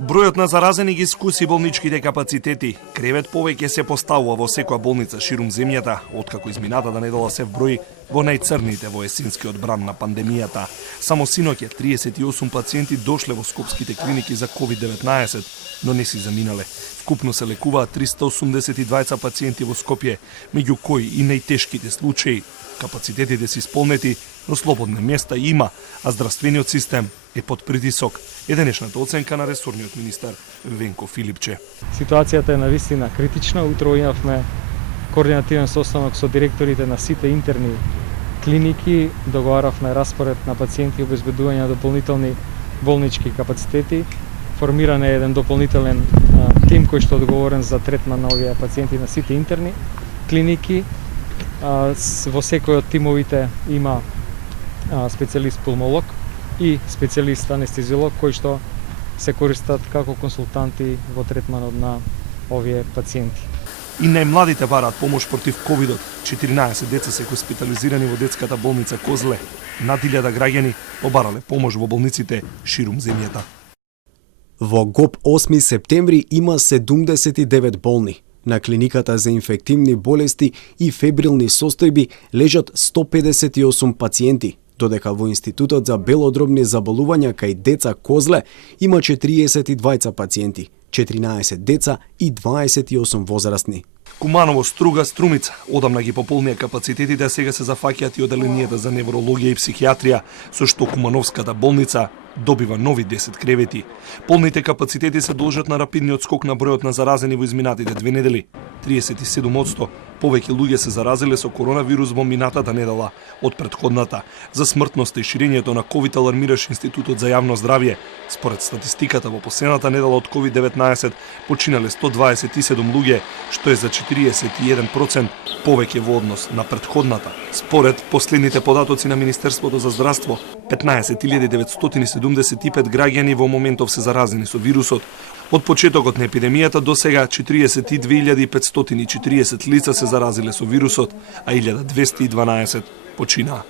Бројот на заразени ги скуси болничките капацитети. Кревет повеќе се поставува во секоја болница ширум земјата, откако изминатата недела се вброи во најцрните во есенскиот бран на пандемијата. Само синоќа 38 пациенти дошле во скопските клиники за COVID-19, но не си заминале. Вкупно се лекуваат 382 пациенти во Скопје, меѓу кои и најтешките случаи. Капацитетите се исполнети, но слободни места има, а здравствениот систем е под притисок. Е денешната оценка на ресорниот министар Венко Филипче. Ситуацијата е навистина критична. Утро имавме координативен состанок со директорите на сите интерни клиники, договаравме распоред на пациенти и обезбедување на дополнителни болнички капацитети. Формиран е еден дополнителен тим кој што е одговорен за третман на овие пациенти на сите интерни клиники. Во секој од тимовите има специјалист пулмолог и специјалист анестезиолог кои што се користат како консултанти во третманот на овие пациенти. И најмладите бараат помош против ковидот. 14 деца се хоспитализирани во детската болница Козле. Над 1000 граѓани побарале помош во болниците ширум земјата. Во ГОП 8 септември има 79 болни. На клиниката за инфективни болести и фебрилни состојби лежат 158 пациенти, додека во Институтот за белодробни заболувања кај деца Козле има 42 пациенти, 14 деца и 28 возрастни. Куманово, Струга, Струмица одамна ги пополнија капацитетите, а сега се зафаќаат и оделенијата за неврологија и психијатрија, со што Кумановската болница добива нови 10 кревети. Полните капацитети се должат на рапидниот скок на бројот на заразени во изминатите 2 недели. 37% повеќе луѓе се заразиле со коронавирус во минатата недела од претходната. За смртноста и ширењето на ковид алармираш Институтот за јавно здравје. Според статистиката во последната недела од COVID-19 починале 127 луѓе, што е за 41% повеќе во однос на претходната. Според последните податоци на Министерството за здравство, 15.975 граѓани во моментов се заразени со вирусот. Од почетокот на епидемијата до сега 42.540 лица се заразиле со вирусот, а 1212 починаа.